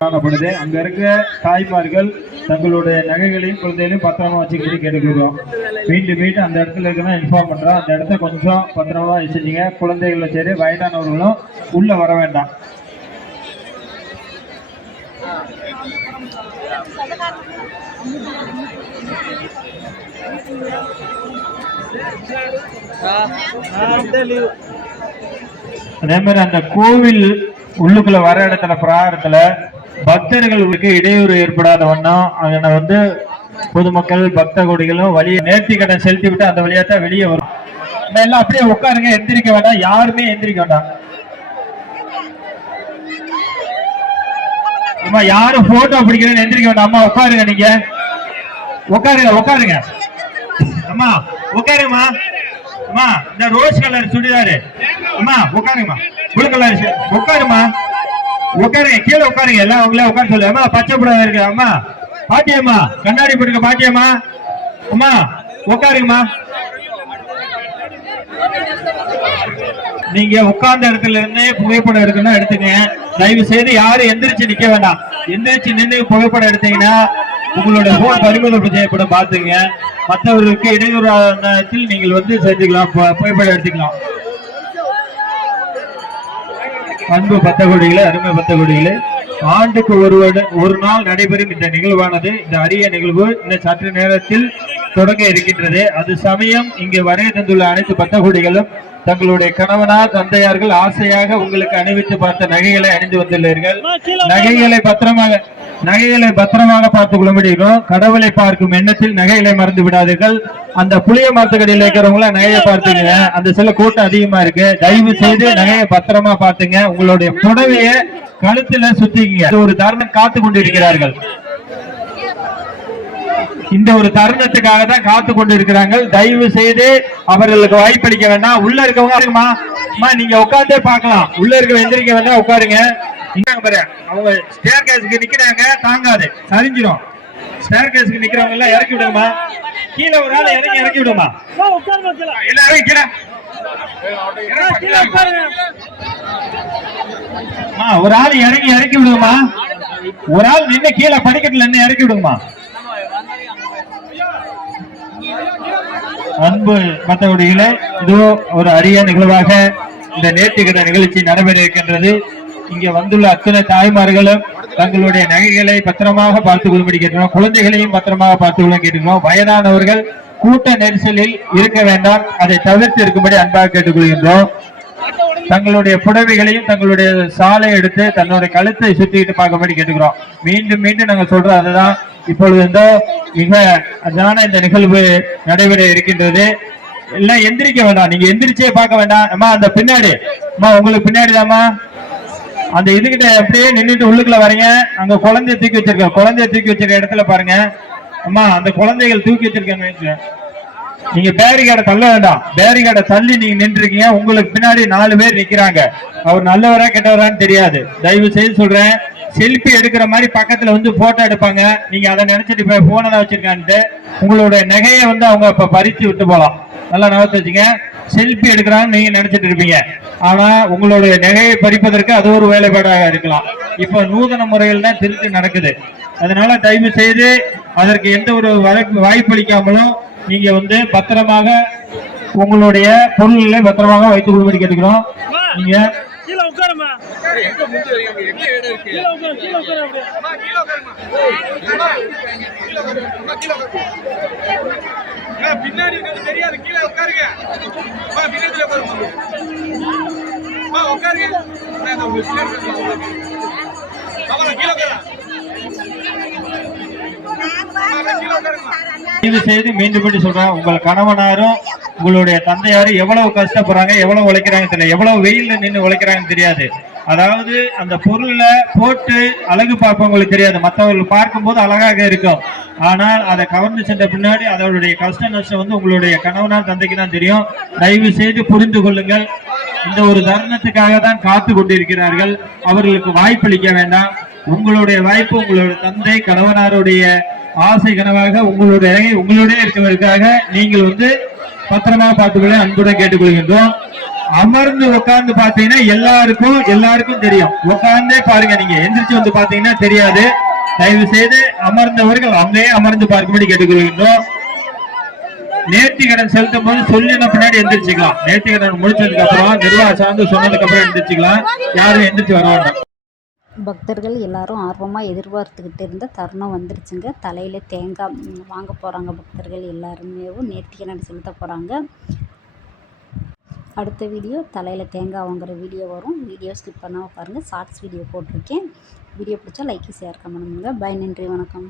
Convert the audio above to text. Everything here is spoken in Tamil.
காணப்படுது. அங்க இருக்க தாய்மார்கள் தங்களுடைய நகைகளையும் குழந்தைகளையும் பத்திரமா வச்சுக்கிட்டு கேட்டுக்கிறோம். மீண்டும் மீண்டும் அந்த இடத்துல இருக்குன்னா இன்ஃபார்ம் பண்றோம். அந்த இடத்த கொஞ்சம் பத்திரமா வச்சுட்டீங்க. குழந்தைகளும் சரி வயதானவர்களும் உள்ள வர வேண்டாம். அதே மாதிரி அந்த கோவில் உள்ளுக்குள்ள வர இடத்துல பிராரத்துல பக்தர்களுக்கு இடையூறு ஏற்படாத வண்ணம் அங்க வந்து பொதுமக்கள் பக்த கோடிகளும் வழியை நேர்த்தி கடன் செலுத்தி விட்டு அந்த வழியா தான் வெளியே வரும். எல்லாம் அப்படியே உட்காருங்க, எந்திரிக்க வேண்டாம், யாருமே எந்திரிக்க வேண்டாம். அம்மா யாரும் போட்டோ பிடிக்கிறேன்னு எந்திரிக்க வேண்டாம். அம்மா உட்காருங்க, நீங்க உட்காருங்க உட்காருங்க. அம்மா உட்காருங்கம்மா. அம்மா இந்த ரோஸ் கலர் சுடிதாரு அம்மா உட்காருங்கம்மா. ப்ளூ கலர் உட்காருமா, உட்காருங்க, கீழே உட்காருங்க. எல்லாம் உங்களே உட்கார சொல்லு. அம்மா பச்சை புடவை இருக்கு. அம்மா பாட்டியம்மா கண்ணாடி போட்டுக்க பாட்டியம்மா. அம்மா உட்காருங்கம்மா. நீங்க உட்கார்ந்த இடத்துல இருந்து புகைப்படம் எடுக்கணும், எடுத்துங்க. தயவு செய்து யாரும் எந்திரிச்சு நிக்க வேண்டாம். எந்திரிச்சு நின்று புகைப்படம் எடுத்தீங்கன்னா உங்களோட போன் பறிமுதல் செய்யப்படும். பாத்துங்க. மற்றவர்களுக்கு இடையூறாத்தில் நீங்கள் வந்து சேர்த்துக்கலாம், புகைப்படம் எடுத்துக்கலாம். அன்பு பத்த கோடிகளே, அருமை பத்த கோடிகளே, ஆண்டுக்கு ஒரு நாள் நடைபெறும் இந்த நிகழ்வானது, இந்த அரிய நிகழ்வு இந்த சற்று நேரத்தில் தொடங்க இருக்கின்றது. அது சமயம் இங்கு வருகை தந்துள்ள அனைத்து பத்த கோடிகளும் தங்களுடைய கணவனார் தந்தையார்கள் ஆசையாக உங்களுக்கு அணிவித்து பார்த்த நகைகளை அணிந்து வந்துள்ளீர்கள். நகைகளை பத்திரமாக பார்த்துக் கொள்ளும்படியும் கடவுளை பார்க்கும் எண்ணத்தில் நகைகளை மறந்து விடாதீர்கள். அந்த புளிய மரத்துக்கடியில் இருக்கிறவங்கள நகையை பார்த்துங்க. அந்த சில கூட்டம் அதிகமா இருக்கு. தயவு செய்து நகையை பத்திரமா பார்த்துங்க. உங்களுடைய புடவைய கழுத்துல சுத்திங்க. ஒரு தருணம் காத்து கொண்டிருக்கிறார்கள். இந்த ஒரு தருணத்துக்காக தான் காத்து கொண்டிருக்கிறார்கள். தயவு செய்து அவர்களுக்கு வாய்ப்பளிக்க வேண்டாம். உள்ள இருக்கவங்க நீங்க உட்கார்ந்தே பார்க்கலாம். உள்ள இருக்க எந்திரிக்க வேண்டாம், உட்காருங்க. அவங்க ஸ்டேர் கேஸ்க்கு நிக்கிறாங்க, தாங்காது, சரிஞ்சிடும். ஸ்டேர் கேஸ்க்கு நிக்கிறவங்க எல்லாம் இறக்கி விடுமா. கீழே ஒரு ஆள் இறக்கி விடுமா. எல்லாரும் கீழே ஒரு ஆள் இறக்கி விடுமா. ஒரு ஆள் நின்று கீழே படிக்கட்டுல நின்று இறக்கி விடுமா. அன்பு மற்றவர்களே, இதோ ஒரு அரிய நிகழ்வாக இந்த நேர்த்திக்கட நிகழ்ச்சி நடைபெற இருக்கின்றது. இங்கே வந்துள்ள அத்தனை தாய்மார்களும் தங்களுடைய நகைகளை பத்திரமாக பார்த்துக் கொள்ளும்படி கேட்டுக்கிறோம். குழந்தைகளையும் பத்திரமாக பார்த்துக் கொள்ள கேட்டுக்கிறோம். வயதானவர்கள் கூட்ட நெரிசலில் இருக்க வேண்டாம், அதை தவிர்த்து இருக்கும்படி அன்பாக கேட்டுக்கொள்கின்றோம். தங்களுடைய புடவைகளையும் தங்களுடைய சாலை எடுத்து தன்னுடைய கழுத்தை சுத்திக்கிட்டு பார்க்கும்படி கேட்டுக்கிறோம். மீண்டும் மீண்டும் நாங்கள் சொல்றோம் அதுதான். இப்பொழுது மிக அதான இந்த நிகழ்வு நடைபெற இருக்கின்றது. எல்லாம் எந்திரிக்க வேண்டாம், நீங்க எந்திரிச்சே பார்க்க வேண்டாம். அம்மா அந்த பின்னாடி, அம்மா உங்களுக்கு பின்னாடிதாம்மா அந்த இதுகிட்ட அப்படியே நின்றுட்டு உள்ளுக்குள்ள வரீங்க. அங்க குழந்தைய தூக்கி வச்சிருக்க, குழந்தைய தூக்கி வச்சிருக்க இடத்துல பாருங்க. அம்மா அந்த குழந்தைகள் தூக்கி வச்சிருக்காங்க. நீங்க பேரிகார்டை தள்ள வேண்டாம். பேரிகார்டை தள்ளி நீங்க நின்று இருக்கீங்க. உங்களுக்கு பின்னாடி 4 பேர் நிக்கிறாங்க. அவர் நல்லவரா கெட்டவரான்னு தெரியாது. தயவு செய்து சொல்றேன், செல்ஃபி எடுக்கிற மாதிரி பக்கத்துல வந்து போட்டோ எடுப்பாங்க. நீங்க அதை நினைச்சிட்டு இப்ப போனை தான் வச்சிருக்கான்ட்டு உங்களுடைய நகையை வந்து அவங்க இப்ப பறிச்சு விட்டு போலாம். நல்லா நகர்த்து வச்சுங்க. செல்ஃபி எடுக்கிறான்னு நீங்க நினைச்சிட்டு இருப்பீங்க. ஆனா உங்களுடைய நகையை பறிப்பதற்கு அது ஒரு வேலைப்பாடாக இருக்கலாம். இப்ப நூதன முறையில் தான் திருட்டு நடக்குது. அதனால தயவு செய்து அதற்கு எந்த ஒரு வாய்ப்பளிக்காமலும் நீங்க வந்து பத்திரமாக உங்களுடைய பொருள்களை பத்திரமாக வைத்துக் கொள்ளும்படி கேட்டுக்கிறோம். நீங்க பின்னாடி தெரியாது, கீழே உட்காருங்க. உட்காருங்க. தயவு செய்து மீண்டும் மீண்டும் சொல்றேன், உங்கள் கணவனாரும் உங்களுடைய தந்தையாரும் எவ்வளவு கஷ்டப்படுறாங்க, எவ்வளவு உழைக்கிறாங்க தெரியல, எவ்வளவு வெயில்ல நின்று உழைக்கிறாங்கன்னு தெரியாது. அதாவது அந்த பொருள்ல போட்டு அழகு பார்ப்பவங்களுக்கு தெரியாது. மற்றவர்கள் பார்க்கும் போது அழகாக இருக்கும். ஆனால் அதை கவர்ந்து சென்ற பின்னாடி அதனுடைய கஷ்ட நஷ்டம் வந்து உங்களுடைய கணவனார் தந்தைக்கு தான் தெரியும். தயவு செய்து புரிந்து கொள்ளுங்கள். இந்த ஒரு தருணத்துக்காக தான் காத்து கொண்டிருக்கிறார்கள். அவர்களுக்கு வாய்ப்பளிக்க வேண்டாம். உங்களுடைய வாய்ப்பு உங்களுடைய தந்தை கணவனாருடைய ஆசை கனவாக உங்களுடைய இருப்பதற்காக நீங்கள் வந்து பத்திரமா பார்த்துக்கொள்ள அன்புடன் கேட்டுக்கொள்கின்றோம். அமர்ந்து உட்கார்ந்து பாத்தீங்கன்னா எல்லாருக்கும் தெரியும். உட்கார்ந்தே பாருங்க, நீங்க எந்திரிச்சு வந்து பாத்தீங்கன்னா தெரியாது. தயவு செய்து அமர்ந்தவர்கள் அங்கேயே அமர்ந்து பார்க்கும்படி கேட்டுக்கொள்கின்றோம். நேர்த்தி கடன் செலுத்தும் போது சொல்லின பின்னாடி எந்திரிச்சுக்கலாம். நேர்த்தி கடன் முடிச்சதுக்கு அப்புறம் நிர்வாக சார்ந்து சொன்னதுக்கு அப்புறம் எந்திரிச்சுக்கலாம். யாரும் எந்திரிச்சு வர வேண்டாம். பக்தர்கள் எல்லாரும் ஆர்வமாக எதிர்பார்த்துக்கிட்டு இருந்த தருணம் வந்துருச்சுங்க. தலையில் தேங்காய் வாங்க போகிறாங்க பக்தர்கள் எல்லாருமே. நேர்த்திக்கடன் செலுத்த போகிறாங்க. அடுத்த வீடியோ தலையில் தேங்காய் வாங்குகிற வீடியோ வரும். வீடியோ ஸ்கிப் பண்ணாமல் பாருங்கள். ஷார்ட்ஸ் வீடியோ போட்டிருக்கேன். வீடியோ பிடிச்சா லைக் ஷேர் கமெண்ட் பண்ணுங்கள். பை, நன்றி, வணக்கம்.